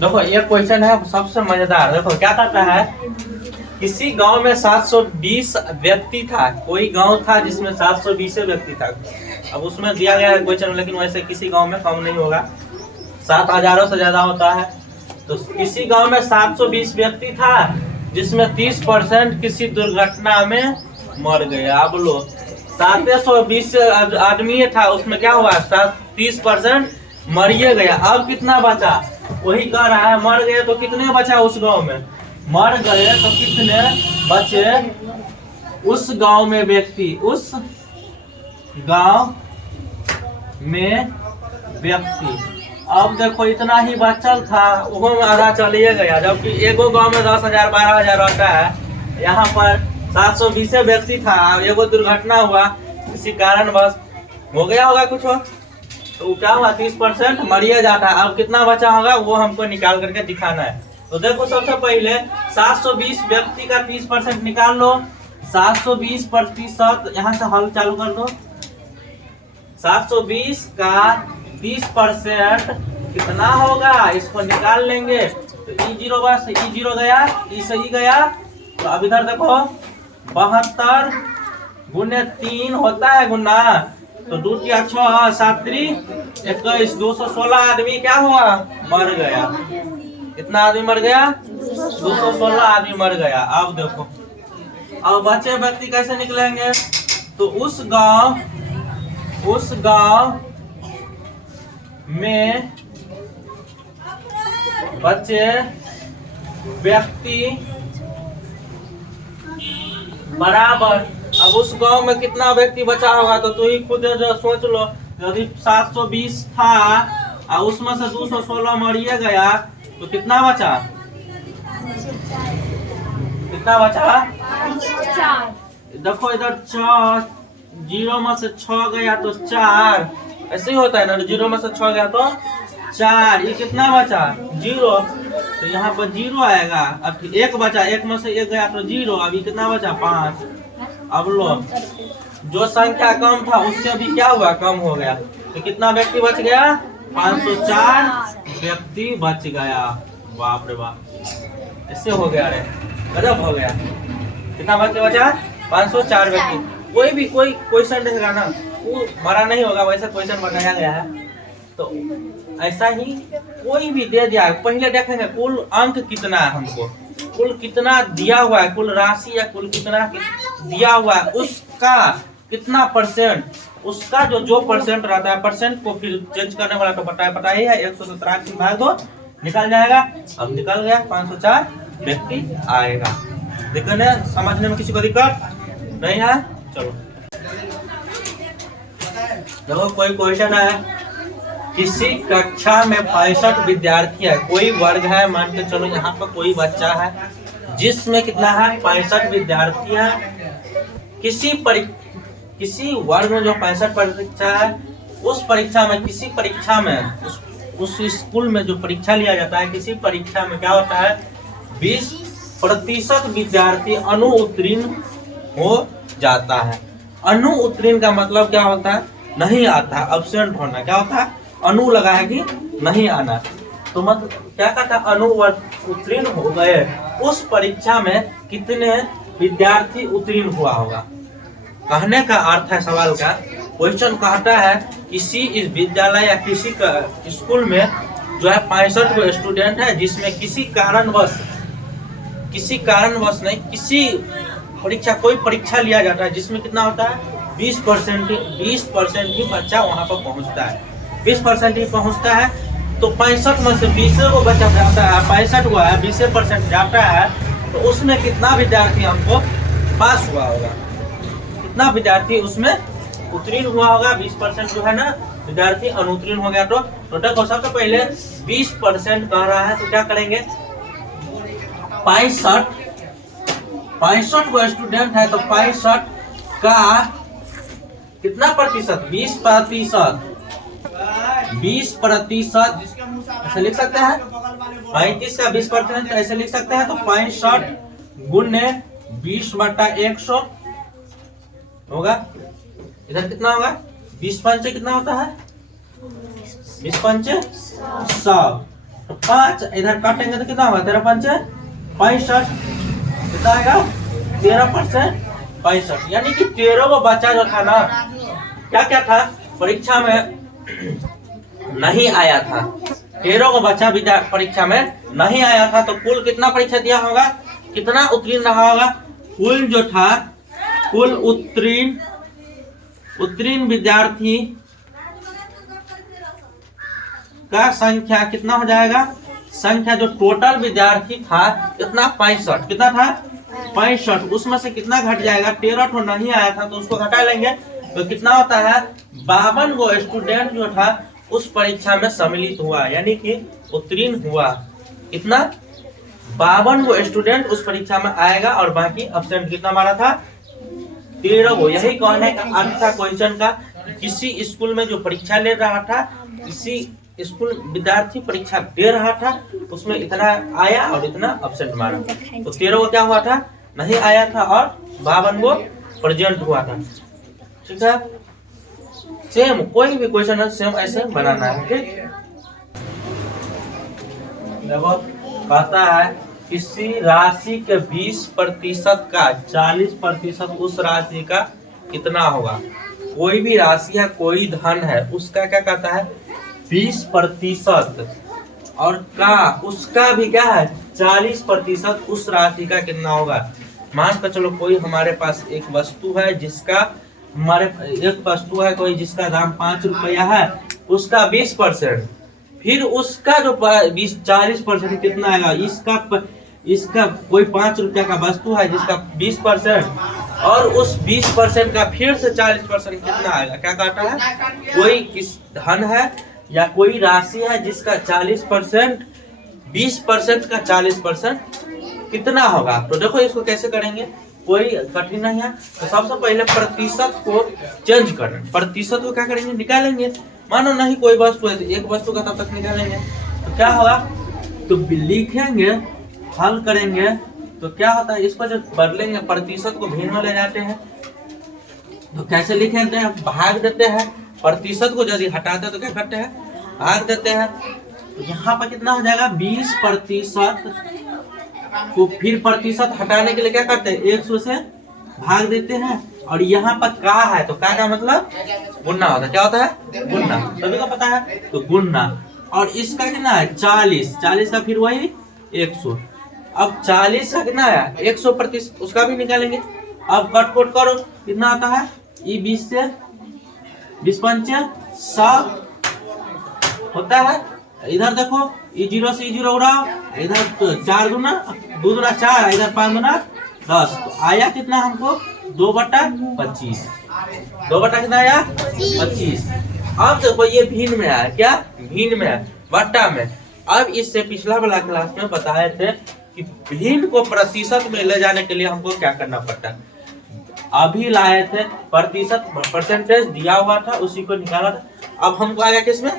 देखो ये क्वेश्चन है सबसे मजेदार। देखो क्या कहता है, किसी गांव में 720 व्यक्ति था। कोई गांव था जिसमें 720 व्यक्ति था। अब उसमें दिया गया है क्वेश्चन, लेकिन वैसे किसी गांव में कम नहीं होगा, 7,000 से ज्यादा होता है। तो किसी गांव में 720 व्यक्ति था जिसमें 30% किसी दुर्घटना में मर गए। अब लो 720 आदमी था, उसमें क्या हुआ, 30% मरिए गया। अब कितना बचा, वही कह रहा है मर गए तो कितने बचा उस गांव में, मर गए तो कितने बचे उस गांव में व्यक्ति, उस गांव में व्यक्ति। अब देखो इतना ही बचल था, वो में आधा चलिए गया। जबकि एगो गांव में 10,000 12,000 रहता है, यहाँ पर 720 व्यक्ति था। एगो दुर्घटना हुआ, किसी कारण बस हो गया होगा कुछ, तो क्या हुआ 30% मरिए जाता है। अब कितना बचा होगा वो हमको निकाल करके दिखाना है। तो देखो सबसे पहले 720 व्यक्ति का 30% निकाल लो। 720% यहाँ से हल चालू कर दो। 720 का 30% कितना होगा, इसको निकाल लेंगे। तो E0 बस E0 गया, E से E गया। तो अब इधर देखो 72 गुने 3 होता है गुना, तो 2 या 6 7 3 21 216 आदमी क्या हुआ, मर गया। कितना आदमी मर गया, 216 आदमी मर गया। अब देखो अब बचे व्यक्ति कैसे निकलेंगे, तो उस गांव में बचे व्यक्ति बराबर। अब उस गांव में कितना व्यक्ति बचा होगा, तो तू ही खुद सोच लो। यदि 720 था और उसमें से 216 मरिए गया, तो कितना बचा, कितना बचा, देखो इधर 4, 0 में से 6 गया तो 4, ऐसे ही होता है ना, 0 में से 6 गया तो 4, ये कितना बचा 0, तो यहाँ पर 0 आएगा। अब 1 बचा, 1 में से 1 गया तो 0, अभी कितना बचा 5। अब लो जो संख्या कम था उससे भी क्या हुआ, कम हो गया। तो कितना व्यक्ति बच गया, 504 व्यक्ति बच गया। बाप रे बाप, इससे हो गया रे, गजब हो गया। कितना व्यक्ति बचा, 504 व्यक्ति। कोई भी कोई क्वेश्चन रहेगा ना, वो मरा नहीं होगा, वैसा क्वेश्चन बनाया गया है। तो ऐसा ही कोई भी दे दिया, पहले देखेंगे कुल अंक कितना है, हमको कुल कितना दिया हुआ है, कुल राशि या कुल कितना दिया हुआ है, उसका कितना परसेंट, उसका जो परसेंट रहता है, परसेंट को फिर चेंज करने वाला तो पता ही है, 187 भाग 2 निकल जाएगा। अब निकल गया, 504 व्यक्ति आएगा। देखने समझने में किसी को दिक्कत नहीं है। चलो देखो कोई क्वेश्चन है, किसी कक्षा में 65 विद्यार्थी है, कोई वर्ग है, मान के चलो यहाँ पर कोई बच्चा है जिसमें कितना है, 65 विद्यार्थी है। किसी वर्ग में जो 65 परीक्षा है, उस परीक्षा में किसी परीक्षा में उस स्कूल में जो परीक्षा लिया जाता है, किसी परीक्षा में क्या होता है, 20% विद्यार्थी अनुउत्तीर्ण हो जाता है। अनुउत्तीर्ण का मतलब क्या होता है, नहीं आता, अब्सेंट होना। क्या होता है, अनु लगा है कि नहीं आना, तो मतलब क्या कहता है, अनुउत्तीर्ण हो गए। उस परीक्षा में कितने विद्यार्थी उत्तीर्ण हुआ होगा, कहने का अर्थ है सवाल का। क्वेश्चन कहता है किसी इस विद्यालय या किसी स्कूल में जो है 65 स्टूडेंट है, जिसमें किसी कारणवश नहीं, किसी परीक्षा कोई परीक्षा लिया जाता है जिसमें कितना होता है, 20% ही बच्चा वहां पर पहुंचता है। 20% ही पहुंचता है, तो 65 में से 20 को बच्चा जाता है, 65 हुआ है, 20% जाता है, तो उसमें कितना विद्यार्थी हमको पास हुआ होगा, कितना विद्यार्थी उसमें उत्तीर्ण हुआ होगा। 20% जो है ना विद्यार्थी अनुत्तीर्ण हो गया। तो टोटल को सबसे पहले 20% कह रहा है, तो क्या करेंगे, 65 को स्टूडेंट है, तो 65 का कितना प्रतिशत, 20% ऐसे लिख सकते हैं। 35 का 20% ऐसे लिख सकते हैं, तो 65 गुने 20/100 होगा। इधर कितना होगा, 20 5 कितना होता है, 20 पंचे 100, तो 5 इधर काटेंगे तो कितना होगा, 13 पंचे 65, कितना आएगा 13% 65, यानी कि 13 को बच्चा जो था ना, क्या क्या था परीक्षा में नहीं आया था, 13 को बच्चा परीक्षा में नहीं आया था, तो कुल कितना परीक्षा दिया होगा, कितना उत्तीर्ण रहा होगा, कुल जो था, कुल उत्तीर्ण विद्यार्थी का संख्या कितना हो जाएगा, संख्या जो टोटल विद्यार्थी था कितना 65, कितना था 65, उसमें से कितना घट जाएगा, 13 तो नहीं आया था तो उसको घटा लेंगे, तो कितना होता है 52 गो स्टूडेंट जो था उस परीक्षा में सम्मिलित हुआ, यानी कि उत्तीर्ण हुआ, कितना 52 गो स्टूडेंट उस परीक्षा में आएगा, और बाकी अब्सेंट कितना मारा था 13 गो। यही कहने का अर्थ था क्वेश्चन का, किसी स्कूल में जो परीक्षा ले रहा था, किसी स्कूल विद्यार्थी परीक्षा दे रहा था, उसमें इतना आया और इतना अब्सेंट मारा, तो 13 को क्या हुआ था, नहीं आया था, और 52 को प्रेजेंट हुआ था। ठीक है, सेम कोई भी क्वेश्चन है सेम ऐसे बनाना है। ठीक, देखो कहता है किसी राशि के 20% का 40% उस राशि का कितना होगा, कोई भी राशि है, कोई धन है, उसका क्या कहता है 20%, और का उसका भी क्या है 40%, उस राशि का कितना होगा। मान कर चलो कोई हमारे पास एक वस्तु है जिसका कोई जिसका दाम 5 रुपया है, उसका 20%, फिर उसका जो 40% कितना आएगा, इसका कोई 5 रुपया का वस्तु है जिसका 20%, और उस 20% का फिर से 40% कितना आएगा। क्या कहता है, कोई किस धन है या कोई राशि है जिसका 40%, 20% का 40% कितना होगा। तो देखो इसको कैसे करेंगे, कोई कठिन नहीं है, तो सबसे पहले प्रतिशत को चेंज करें, प्रतिशत को क्या करेंगे निकालेंगे, मानो नहीं कोई वस्तु है तो एक वस्तु का तब तक निकालेंगे, तो क्या होगा, तो लिखेंगे, हल करेंगे, तो क्या होता है इसको जब बदलेंगे प्रतिशत को भिन्न में ले जाते हैं, तो कैसे लिखेंगे, भाग देते हैं, प्रतिशत को यदि हटाते हैं तो क्या करते हैं, भाग देते हैं, तो यहाँ पर कितना हो जाएगा 20% को फिर प्रतिशत हटाने के लिए क्या करते हैं 100 से भाग देते हैं, और यहाँ पर का है तो का का मतलब गुना होता है, क्या होता है गुना, सभी को पता है, तो गुना, और इसका कितना है 40 का फिर वही 100, अब 40 का कितना है 100%, उसका भी निकालेंगे, अब कट करो कितना आता है, ये 20 से 20 पंचे 100 होता है, इधर देखो ये 0 से 0 उड़ाओ, इधर तो 4 गुना 2 गुना 4, इधर 5 गुना 10, तो आया कितना हमको 2/25, 2 बटा कितना आया 25। अब देखो ये भिन्न में आया, क्या भिन्न में है बट्टा में। अब इससे पिछला वाला क्लास में बताए थे कि भिन्न को प्रतिशत में ले जाने के लिए हमको क्या करना पड़ता है, अभी लाए थे प्रतिशत परसेंटेज दिया हुआ था उसी को निकाला था, अब हमको आ गया किसमें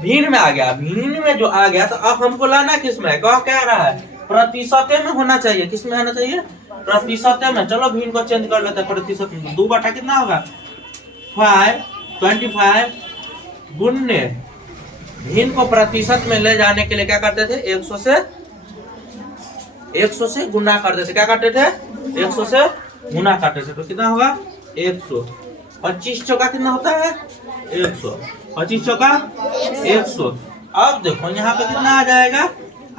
भिन्न में आ गया, भिन्न में जो आ गया तो अब हमको लाना किसमें, कह रहा है प्रतिशत में होना चाहिए, किसमें होना चाहिए प्रतिशत में। चलो भिन्न को चेंज कर लेते हैं प्रतिशत में, 2 बटा कितना होगा 25 गुन्ने, भिन्न को प्रतिशत में ले जाने के लिए क्या करते थे 100 से गुना करते थे, क्या करते थे 100 से गुना करते थे, तो कितना होगा 100, 25 चौका कितना होता है 100, 25 चौका 100। अब देखो यहाँ पे कितना आ जाएगा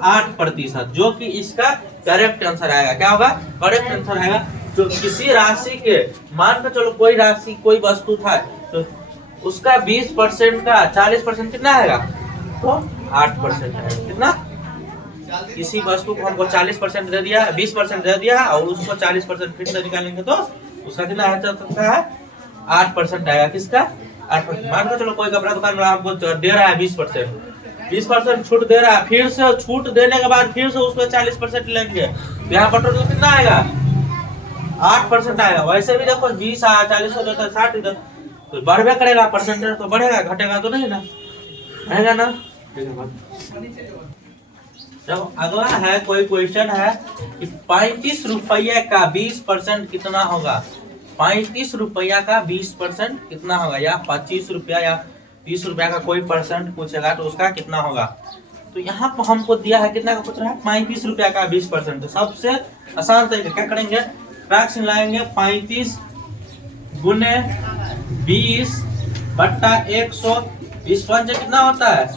8%, जो कि इसका करेक्ट आंसर आएगा, क्या होगा करेक्ट आंसर आएगा। जो किसी राशि के मान कर चलो कोई राशि कोई वस्तु था तो उसका 20% का 40% कितना आएगा, तो 8% आएगा, कितना किसी वस्तु को हमको 40% दे दिया, 20% दे दिया और उसको 40% फिर से निकालेंगे तो उसका कितना आ सकता है 8% आएगा, किसका 8%। मान कर चलो कोई कपड़ा दुकान वाला हमको दे रहा है 20% छूट दे रहा है, फिर से छूट देने के बाद फिर से उसको 40% लेंगे, यहाँ पर तो कितना आएगा 8% आएगा। वैसे भी देखो 20 40 हो जाता है 60, तो बढ़वे करेगा, परसेंटेज तो बढ़ेगा, घटेगा तो नहीं ना, रहेगा ना। जब अगला है कोई क्वेश्चन है कि 35 रुपये का 20% कितना होगा, 35 रुपया का 20% कितना होगा, या 25 रुपया या 30 रुपया का कोई परसेंट पूछेगा तो उसका कितना होगा। तो यहाँ पर हमको दिया है कितना का पूछ रहा है, 35 रुपया का 20%। सबसे आसान तरीका क्या करेंगे, फ्रैक्शन लाएंगे, 35 गुने 20 बट्टा 100, इस पंच कितना होता है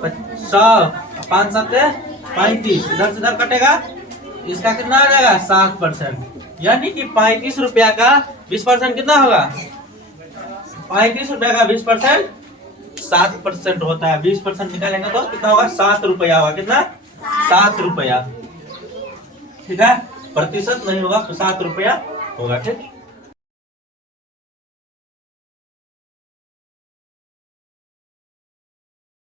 100, 5 सत्ते 35, इधर से इधर कटेगा, इसका कितना आ जाएगा 7%। यानी कि 35 रुपया का 20% कितना होगा, 35 रुपया का 20% 7% होता है। 20% निकालेंगे तो कितना होगा, 7 रुपया होगा। कितना, 7 रुपया। ठीक है, प्रतिशत नहीं होगा तो 7 रुपया होगा। ठीक।